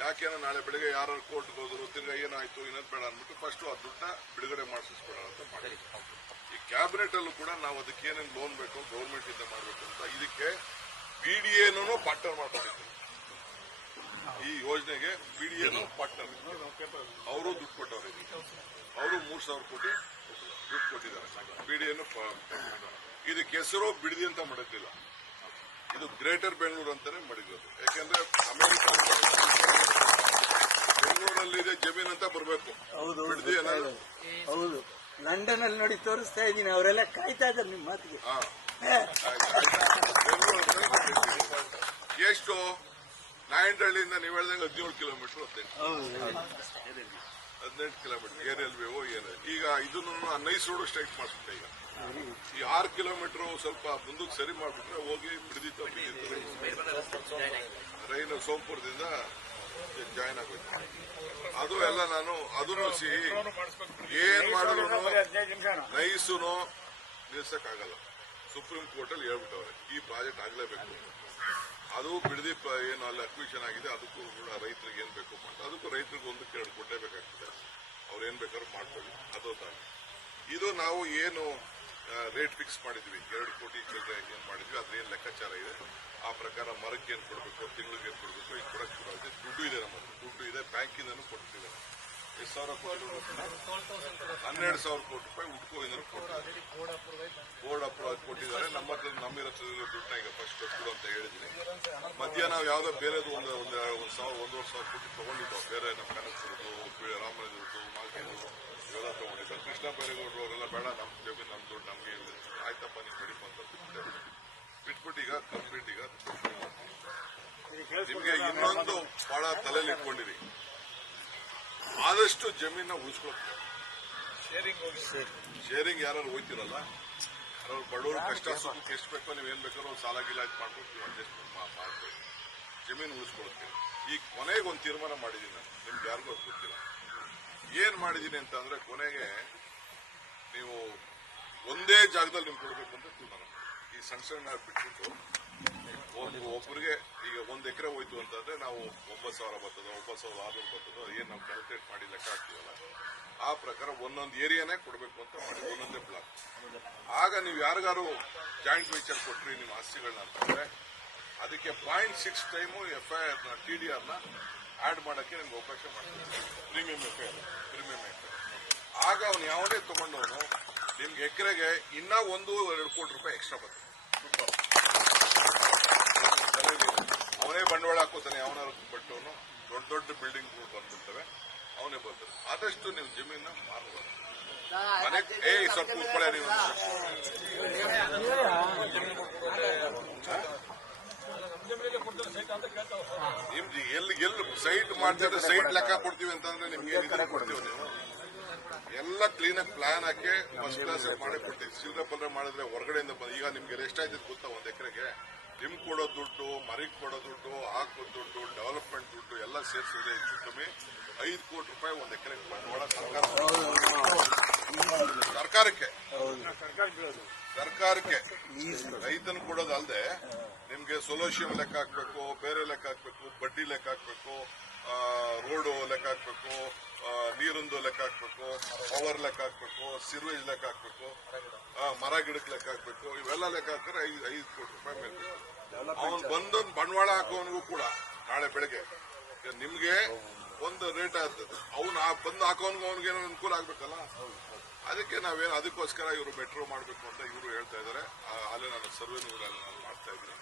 ಯಾಕೆಂದ್ರೆ ನಾಳೆ ಬೆಳಿಗ್ಗೆ ಯಾರು ಕೋರ್ಟ್ಗೆ ಹೋದ್ರು ತಿರ್ಗಾ ಏನಾಯ್ತು ಇನ್ನೊಂದು ಬೇಡ ಅಂದ್ಬಿಟ್ಟು ಫಸ್ಟ್ ಆ ದುಡ್ಡನ್ನ ಬಿಡುಗಡೆ ಮಾಡಿಸ್ಕೊಡೋಣ ಅಂತ ಮಾಡಿ. ಈ ಕ್ಯಾಬಿನೆಟ್ ಅಲ್ಲೂ ಕೂಡ ನಾವು ಅದಕ್ಕೆ ಏನೇನು ಲೋನ್ ಬೇಕು ಗೌರ್ಮೆಂಟ್ ಇಂದ ಮಾಡಬೇಕು ಅಂತ ಇದಕ್ಕೆ BDAನೂ ಪಾರ್ಟ್ನರ್ ಮಾಡ್ಕೊಂಡಿದ್ದೀವಿ. ಈ ಯೋಜನೆಗೆ BDAನೂ ಪಾರ್ಟ್ನರ್, ಅವರು ದುಡ್ಡು ಕೊಟ್ಟವ್ರೆ. ಅವರು 3,000 ಕೋಟಿ ದುಡ್ಡು ಕೊಟ್ಟಿದ್ದಾರೆ. BDAನೂ ಇದಕ್ಕೆ ಹೆಸರು ಬಿಡದಿ ಅಂತ ಮಾಡಿರ್ಲಿಲ್ಲ, ಇದು ಗ್ರೇಟರ್ ಬೆಂಗಳೂರು ಅಂತಾನೆ ಮಾಡಿರೋದು. ಯಾಕೆಂದ್ರೆ ಅಮೆರಿಕ ಬೆಂಗಳೂರಲ್ಲಿದೆ ಜಮೀನ್ ಅಂತ ಬರಬೇಕು, ಬಿಡದಿ ಅನ್ನೋದು. ಹೌದು, ಲಂಡನ್ ಅಲ್ಲಿ ನೋಡಿ ತೋರಿಸ್ತಾ ಇದ್ದೀನಿ, ಅವರೆಲ್ಲ ಕಾಯ್ತಾ ಇದ್ದಾರೆ ನಿಮ್ಮ ಮಾತಿಗೆ. ಎಷ್ಟು ನಾಯಂಡಹಳ್ಳಿಯಿಂದ ನೀವು ಹೇಳ್ದಂಗೆ 17 ಕಿಲೋಮೀಟರ್ 18 ಕಿಲೋಮೀಟರ್ ಏರಿಯಲ್ವೇವೋ ಏನು. ಈಗ ಇದನ್ನು ನೈಸ್ ರೋಡ್ ಸ್ಟ್ರೈಟ್ ಮಾಡಿಸ್ಬಿಟ್ಟೆ. ಈಗ ಈ 6 ಕಿಲೋಮೀಟರ್ ಸ್ವಲ್ಪ ಮುಂದಕ್ಕೆ ಸರಿ ಮಾಡ್ಬಿಟ್ರೆ ಹೋಗಿ ಬಿಡದಿ ರೈಲು ಸೋಂಪುರದಿಂದ ಜಾಯಿನ್ ಆಗೋಯ್ತು. ಅದು ಎಲ್ಲ ನಾನು ಅದನ್ನು ಏನ್ ಮಾಡಿದ್ರು ನೈಸುನು ನಿಲ್ಸಕ್ಕಾಗಲ್ಲ. ಸುಪ್ರೀಂ ಕೋರ್ಟ್ ಅಲ್ಲಿ ಹೇಳ್ಬಿಟ್ಟವ್ರೆ ಈ ಪ್ರಾಜೆಕ್ಟ್ ಆಗ್ಲೇಬೇಕು. ಅದು ಬಿಡದಿ ಏನು ಅಲ್ಲಿ ಅಕ್ವಿಷನ್ ಆಗಿದೆ, ಅದಕ್ಕೂ ಕೂಡ ರೈತರಿಗೆ ಏನ್ ಬೇಕು ಅದಕ್ಕೂ ರೈತರಿಗೆ 1-2 ಕೊಡ್ಲೇಬೇಕಾಗ್ತದೆ. ಅವ್ರು ಏನ್ ಬೇಕಾದ್ರೂ ಮಾಡ್ಕೊಳ್ಳಿ. ಅದು ತಾನೆ ಇದು ನಾವು ಏನು ರೇಟ್ ಫಿಕ್ಸ್ ಮಾಡಿದ್ವಿ 2 ಕೋಟಿ ಚಿಲ್ಲರೆ ಏನ್ ಮಾಡಿದ್ವಿ ಅದ್ರೇನ್ ಲೆಕ್ಕಾಚಾರ ಇದೆ. ಆ ಪ್ರಕಾರ ಮರಕ್ಕೆ ಏನ್ ಕೊಡಬೇಕು, ತಿಂಗಳಿಗೆ ಏನ್ ಕೊಡಬೇಕು, ಇದು ಕೊಡಕ್ ಶುರು ಆಗಿದೆ. ದುಡ್ಡು ಇದೆ, ನಮ್ಮದು ದುಡ್ಡು ಇದೆ, ಬ್ಯಾಂಕಿಂದನೂ ಕೊಡ್ತಿದ್ದಾರೆ. 10,000 ಕೋಟಿ 12,000 ಕೋಟಿ ರೂಪಾಯಿ ಉಡ್ಕೋಯಿಂದನೂ ಕೊಟ್ಟಿದ್ದಾರೆ. ಬೋರ್ಡ್ ಅಪ್ರೂವ್ ಕೊಟ್ಟಿದ್ದಾರೆ. ನಮ್ಮ ಹತ್ರ ನಮ್ಮಿರೋ ದುಡ್ಡನ್ನ ಈಗ ಫಸ್ಟ್ ಕೊಡು ಅಂತ ಹೇಳಿದ್ದೀನಿ. ಮಧ್ಯಾಹ್ನ ನಾವು ಯಾವ್ದೋ ಬೇರೆದು ಒಂದೂವರೆ ಸಾವಿರ ಕೋಟಿ ತಗೊಂಡಿದ್ದೋ, ಬೇರೆ ನಮ್ಮ ಕನಕಪುರದ್ದು, ರಾಮನಗರದ್ದು, ಮಾಲ್ಕಿದ್ದು ಇವೆಲ್ಲ ತಗೊಂಡಿದ್ದಾರೆ. ಕೃಷ್ಣ ಬೈರೇಗೌಡರು ಅವರೆಲ್ಲ ಬೇಡ, ನಮ್ಮ ಜಮೀನು ನಮ್ಮ ದುಡ್ಡು ನಮ್ಗೆ ಆಯ್ತಪ್ಪ ನೀವು ಕಡಿಮೆ ಅಂತ ಬಿಟ್ಬಿಟ್ಟು ಈಗ ಕಂಪ್ಲೀಟ್ ಈಗ ನಿಮ್ಗೆ ಇನ್ನೊಂದು ಬಹಳ ತಲೆಯಲ್ಲಿ ಇಟ್ಕೊಂಡಿರಿ, ಆದಷ್ಟು ಜಮೀನ ಉಳಿಸ್ಕೊಳ್ತಾರೆ. ಶೇರಿಂಗ್ ಯಾರು ಹೋಯ್ತಿರಲ್ಲ, ಯಾರು ಬಡವರು ಕಷ್ಟ ಸುಖಕ್ಕೆ ಎಷ್ಟು ಬೇಕೋ ನೀವು ಏನ್ ಬೇಕಾದ್ರೂ ಸಾಲ ಗೀಲ ಮಾಡ್ಕೊಡ್ತೀವಿ, ಅಡ್ಜಸ್ಟ್ಮೆಂಟ್ ಮಾಡ್ತೀವಿ, ಜಮೀನು ಉಳಿಸ್ಕೊಳ್ತೀವಿ. ಈಗ ಕೊನೆಗೆ ಒಂದು ತೀರ್ಮಾನ ಮಾಡಿದೀನಿ ನಾನು, ನಿಮ್ಗೆ ಯಾರಿಗೂ ಅದು ಗೊತ್ತಿಲ್ಲ. ಏನ್ ಮಾಡಿದೀನಿ ಅಂತ ಅಂದ್ರೆ ಕೊನೆಗೆ ನೀವು ಒಂದೇ ಜಾಗದಲ್ಲಿ ನಿಮ್ಗೆ ಕೊಡ್ಬೇಕು ಅಂತ ತೀರ್ಮಾನ. ಈ ಸಣ್ಣ ಬಿಟ್ಬಿಟ್ಟು ಒಬ್ಬರಿಗೆ ಈಗ 1 ಎಕರೆ ಹೋಯ್ತು ಅಂತಂದ್ರೆ ನಾವು 9,000 ಬರ್ತದೋ 9,600 ಬರ್ತದೋ ಏನ್ ನಾವು ಕ್ಯಾಲ್ಕುಲೇಟ್ ಮಾಡಿ ಲೆಕ್ಕ ಹಾಕ್ತೀವಲ್ಲ, ಆ ಪ್ರಕಾರ ಒಂದೊಂದು ಏರಿಯಾನೇ ಕೊಡಬೇಕು ಅಂತ ಮಾಡಿ ಒಂದೊಂದೇ ಬ್ಲಾಕ್. ಆಗ ನೀವು ಯಾರಿಗಾರು ಜಾಯಿಂಟ್ ವೆಂಚರ್ ಕೊಟ್ರಿ ನಿಮ್ಮ ಆಸ್ತಿಗಳನ್ನ ಅಂತಂದ್ರೆ ಅದಕ್ಕೆ 0.6 ಟೈಮು FIR TDR ನ ಆಡ್ ಮಾಡಕ್ಕೆ ನಿಮ್ಗೆ ಅವಕಾಶ ಮಾಡ್ತೀವಿ. Premium FIR. ಆಗ ಅವ್ನು ಯಾವುದೇ ತಗೊಂಡವನು ನಿಮ್ಗೆ ಎಕರೆಗೆ ಇನ್ನ 1-2 ಕೋಟಿ ರೂಪಾಯಿ ಎಕ್ಸ್ಟ್ರಾ ಬರ್ತದೆ. ಅವನೇ ಬಂಡವಾಳ ಹಾಕೋತಾನೆ, ಅವನ ಬಟ್ಟವನು ದೊಡ್ಡ ಬಿಲ್ಡಿಂಗ್ ಬಂದಿರ್ತವೆ, ಅವನೇ ಬರ್ತಾರೆ. ಆದಷ್ಟು ನೀವು ಜಮೀನ ಮಾರಬಾರ್ದು. ಸ್ವಲ್ಪ ಕೂತ್ಕೊಳ್ಳೆ ನೀವು. ಎಲ್ಲಿ ಸೈಟ್ ಮಾಡ್ತಿದ್ರೆ ಸೈಟ್ ಲೆಕ್ಕ ಕೊಡ್ತೀವಿ ಅಂತಂದ್ರೆ ನಿಮ್ಗೆ ಏನಿದೆ ಕೊಡ್ತೀವಿ. ನೀವು ಎಲ್ಲ ಕ್ಲೀನ್ ಆಗಿ ಪ್ಲಾನ್ ಹಾಕಿ ಫಸ್ಟ್ ಕ್ಲಾಸ್ ಮಾಡಿ ಕೊಡ್ತೀವಿ. ಸಿಲ್ರಪಲ್ರೆ ಮಾಡಿದ್ರೆ ಹೊರಗಡೆಯಿಂದ ಈಗ ನಿಮ್ಗೆ ಎಷ್ಟಾಯ್ತದೆ ಗೊತ್ತಾ? 1 ಎಕರೆಗೆ ನಿಮ್ಗೆ ಕೊಡೋ ದುಡ್ಡು, ಮರಿಗೆ ಕೊಡೋ ದುಡ್ಡು, ಹಾಕೋ ದುಡ್ಡು, ಡೆವಲಪ್ಮೆಂಟ್ ದುಡ್ಡು ಎಲ್ಲ ಸೇರಿಸಿದ್ರೆ ಹೆಚ್ಚು ಕಮ್ಮಿ 5 ಕೋಟಿ ರೂಪಾಯಿ 1 ಎಕರೆಗೆ ಬಂಡವಾಳ ಸರ್ಕಾರಕ್ಕೆ ರೈತನ ಕೊಡೋದಲ್ಲದೆ ನಿಮ್ಗೆ ಸೊಲ್ಯೂಷನ್ ಲೆಕ್ಕ ಹಾಕ್ಬೇಕು, ಬೇರೆ ಲೆಕ್ಕ ಹಾಕ್ಬೇಕು, ಬಡ್ಡಿ ಲೆಕ್ಕ ಹಾಕ್ಬೇಕು, ರೋಡು ಲೆಕ್ಕ ಹಾಕ್ಬೇಕು, ನೀರೊಂದು ಲೆಕ್ಕ ಹಾಕ್ಬೇಕು, ಪವರ್ ಲೆಕ್ಕ ಹಾಕ್ಬೇಕು, ಸಿರ್ವೇಜ್ ಲೆಕ್ಕ ಹಾಕ್ಬೇಕು, ಮರ ಗಿಡಕ್ಕೆ ಲೆಕ್ಕ ಹಾಕ್ಬೇಕು. ಇವೆಲ್ಲ ಲೆಕ್ಕ ಹಾಕಿದ್ರೆ 5 ಕೋಟಿ ರೂಪಾಯಿ ಮೇಲೆ ಅವನು ಬಂದೊಂದು ಬಂಡವಾಳ ಹಾಕೋವನಿಗೂ ಕೂಡ ನಾಳೆ ಬೆಳಗ್ಗೆ ನಿಮ್ಗೆ ಒಂದು ರೇಟ್ ಆಗ್ತದೆ. ಅವನು ಬಂದು ಹಾಕೋನ್ಗೂ ಅವನಿಗೇನೋ ಅನುಕೂಲ ಆಗ್ಬೇಕಲ್ಲ. ಅದಕ್ಕೆ ನಾವೇನು ಅದಕ್ಕೋಸ್ಕರ ಇವರು ಮೆಟ್ರೋ ಮಾಡಬೇಕು ಅಂತ ಇವರು ಹೇಳ್ತಾ ಇದ್ದಾರೆ. ಅಲ್ಲೇ ನಾನು ಸರ್ವೇನು ನಾನು ಮಾಡ್ತಾ ಇದ್ದೀನಿ.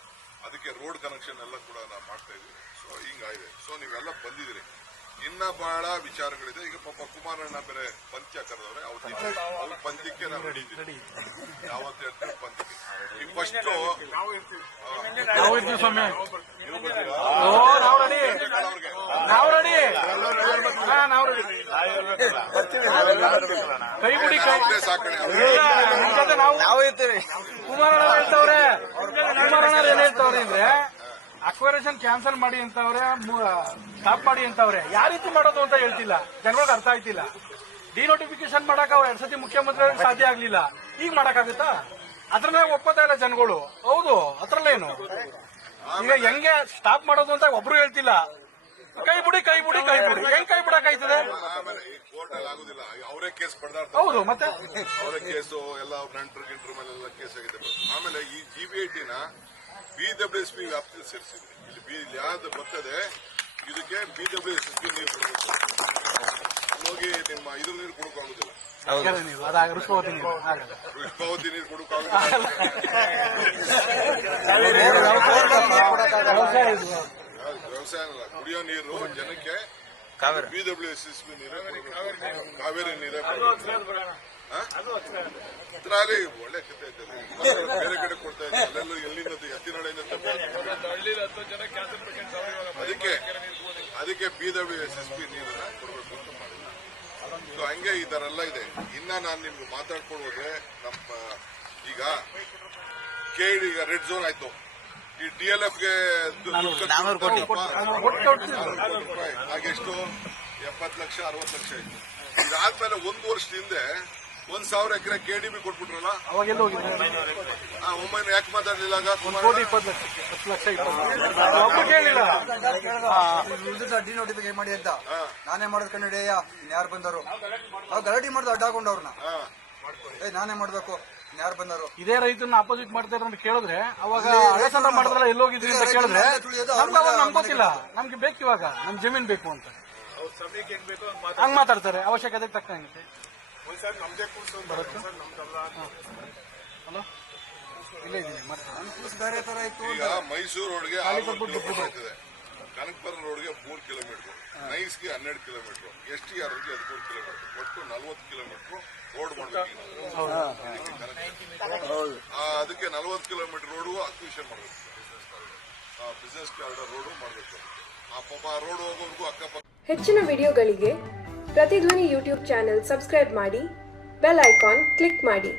ಅದಕ್ಕೆ ರೋಡ್ ಕನೆಕ್ಷನ್ ಎಲ್ಲ ಕೂಡ ನಾವು ಮಾಡ್ತಾ ಇದ್ದೀವಿ. ಸೊ ಹಿಂಗಾಗಿದೆ. ಸೊ ನೀವೆಲ್ಲ ಬಂದಿದ್ದೀರಿ. ಇನ್ನ ಬಹಳ ವಿಚಾರಗಳಿದೆ. ಈಗ ಪಾಪ ಕುಮಾರಣ್ಣ ಬೇರೆ ಪಂಚ ಕರೆದವ್ರೆ, ಅವ್ರ ಪಂಚಕ್ಕೆ ನಾವು ನಡೀತೀವಿ. ಯಾವತ್ತು ಹೇಳ್ತೀವಿ ಪಂಚಕ್ಕೆ. ಈಗ ಫಸ್ಟ್ ಕುಮಾರಣ್ಣ ಏನ್ ಹೇಳ್ತಾವ್ರೆ ಅಂದ್ರೆ ಅಕ್ವರೇಷನ್ ಕ್ಯಾನ್ಸಲ್ ಮಾಡಿ ಅಂತವ್ರೆ, ಸ್ಟಾಪ್ ಮಾಡಿ ಅಂತವ್ರೆ. ಯಾವ ರೀತಿ ಮಾಡೋದು ಅಂತ ಹೇಳ್ತಿಲ್ಲ, ಜನಗಳಿಗೆ ಅರ್ಥ ಆಯ್ತಿಲ್ಲ. ಡಿನೋಟಿಫಿಕೇಶನ್ ಮಾಡಕ್ ಅವ್ರು 2 ಸತಿ ಮುಖ್ಯಮಂತ್ರಿ ಸಾಧ್ಯ ಆಗ್ಲಿಲ್ಲ, ಈಗ ಮಾಡಕ್ಕಾಗುತ್ತಾ? ಅದ್ರ ಮೇಲೆ ಒಪ್ಪತ್ತಾ ಇಲ್ಲ ಜನಗಳು. ಹೌದು, ಅದ್ರಲ್ಲೇನು ಈಗ ಹೆಂಗೆ ಸ್ಟಾಪ್ ಮಾಡೋದು ಅಂತ ಒಬ್ರು ಹೇಳ್ತಿಲ್ಲ. ಕೈ ಬಿಡಿ ಬಿಡಿ ಹೆಂಗ್ ಕೈ ಬಿಡಕ್ಕಾಯ್ತದೆ? ಆಮೇಲೆ ಈ ಕೋರ್ಟ್ ಅಲ್ಲಿ ಆಗುದಿಲ್ಲ, ಅವರೇ ಕೇಸ್ ಪಡೆದಾಡ್ತಾರೆ. ಹೌದು, ಮತ್ತೆ ಅವರೇ ಕೇಸು ಎಲ್ಲ ನೆಂಟರು ಗಿಂಟ್ರ ಮೇಲೆಲ್ಲ ಕೇಸ್ ಆಗಿದೆ. ಆಮೇಲೆ ಈ GBIT BWSP ವ್ಯಾಪ್ತಿಯಲ್ಲಿ ಸೇರಿಸಿದ್ವಿ. ಇಲ್ಲಿ ಯಾವ್ದು ಬರ್ತದೆ ಇದಕ್ಕೆ BWSP ನೀರು ಕೊಡಬೇಕು. ಹೋಗಿ ನಿಮ್ಮ ಇದ್ರ ನೀರು ಕೊಡೋಕ್ಕಾಗುದಿಲ್ಲ, ನೀವು ಅದಾಗ ಋಷಭಾವತಿ ನೀರು ಪೃಷ್ಪಾವತಿ ನೀರು ಕೊಡೋಕ್ಕಾಗುದಿಲ್ಲ. ವ್ಯವಸಾಯ ಅಲ್ಲ, ಕುಡಿಯೋ ನೀರು ಜನಕ್ಕೆ BWSP ನೀರೇ, ಕಾವೇರಿ ನೀರೇ. ಇದ್ರಲ್ಲಿ ಒಳ್ಳೆ ಕಥೆ ಇದ್ದಾರೆ, ಬೇರೆ ಕಡೆ ಕೊಡ್ತಾ ಇದ್ದಾರೆ. ಅಲ್ಲೆಲ್ಲ ಎಲ್ಲಿಂದ ಎತ್ತಿನೊಳೆಯಿಂದ ಅದಕ್ಕೆ BWSP ನೀರನ್ನ ಕೊಡಬೇಕು ಅಂತ ಮಾಡಿಲ್ಲ. ಸೊ ಹಂಗೆ ಈ ತರ ಎಲ್ಲ ಇದೆ. ಇನ್ನ ನಾನು ನಿಮ್ಗೆ ಮಾತಾಡ್ಕೊಂಡು ಹೋದ್ರೆ ನಮ್ಮ ಈಗ KD ಈಗ ರೆಡ್ ಝೋನ್ ಆಯ್ತು, ಈ DLFಗೆ ಹಾಗೆಷ್ಟು 70 ಲಕ್ಷ 60 ಲಕ್ಷ ಆಯ್ತು. ಇದಾದ್ಮೇಲೆ 1 ವರ್ಷದ ಹಿಂದೆ 1,000 ಎಕರೆ KDB ಕೊಟ್ಬಿಟ್ರಲ್ಲ, ಅವಾಗೆಲ್ಲ ಹೋಗಿದ್ರೆ ಒಮ್ಮೆ ಯಾಕೆ ಮಾತಾಡ್ಲಿಲ್ಲ? ಆಗ 1,20 ಲಕ್ಷ ಹೇಳಿಲ್ಲ. ಡಿನೋಟಿಫಿಕೇಶನ್ ಮಾಡಿ ಅಂತ ನಾನೇ ಮಾಡೋದ್ ಕಂಡಿಡಿಯ, ಯಾರು ಬಂದರು? ನಾವು ಗಲಾಟೆ ಮಾಡ್ದು ಅಡ್ಡ ಹಾಕೊಂಡವ್ರನ್ನ, ನಾನೇ ಮಾಡ್ಬೇಕು, ಯಾರು ಬಂದರು? ಇದೇ ರೈತರನ್ನ ಅಪೋಸಿಟ್ ಮಾಡ್ತಾರೆ ಅಂತ ಕೇಳಿದ್ರೆ, ಅವಾಗ ಹಳೆ ಸಂದ್ರ ಮಾಡಿದ್ರಲ್ಲ ಎಲ್ಲೋಗಿದ್ರಿ ಅಂತ ಕೇಳಿದ್ರೆ ನಮ್ಗೆ ಅವಾಗ ನಮ್ಗೆ ಗೊತ್ತಿಲ್ಲ, ನಮ್ಗೆ ಬೇಕು ಇವಾಗ ನಮ್ ಜಮೀನ್ ಬೇಕು ಅಂತ ಹಂಗ್ ಮಾತಾಡ್ತಾರೆ. ಅವಶ್ಯಕತೆ ತಕ್ಕಂತೆ ಇಲ್ಲೇ ಇದೀನಿ ಬೇರೆ ತರ ಇತ್ತು. ಈಗ ಮೈಸೂರು ರೋಡ್ಗೆ 6 ಕಿಲೋಮೀಟರ್ ಆಯ್ತದೆ, ಕನಕಪುರ ರೋಡ್ಗೆ 3 ಕಿಲೋಮೀಟರ್, ನೈಸ್ಗೆ 12 ಕಿಲೋಮೀಟರ್, STR ಗೆ 13 ಕಿಲೋಮೀಟರ್, ಒಟ್ಟು 40 ಕಿಲೋಮೀಟರ್ ರೋಡ್ ಮಾಡಬೇಕು. ಅದಕ್ಕೆ 40 ಕಿಲೋಮೀಟರ್ ರೋಡು ಅಕ್ವಿಷನ್ ಮಾಡಬೇಕು, ಬಿಸಿನೆಸ್ ಕಾರಿಡಾರ್ ರೋಡು ಮಾಡಬೇಕು. ಆ ಪಾಪ ರೋಡ್ ಹೋಗೋರ್ಗೂ ಅಕ್ಕಪಕ್ಕ. ಹೆಚ್ಚಿನ ವಿಡಿಯೋಗಳಿಗೆ ಪ್ರತಿಧ್ವನಿ ಯೂಟ್ಯೂಬ್ ಚಾನೆಲ್ ಸಬ್ಸ್ಕ್ರೈಬ್ ಮಾಡಿ, ಬೆಲ್ ಐಕಾನ್ ಕ್ಲಿಕ್ ಮಾಡಿ.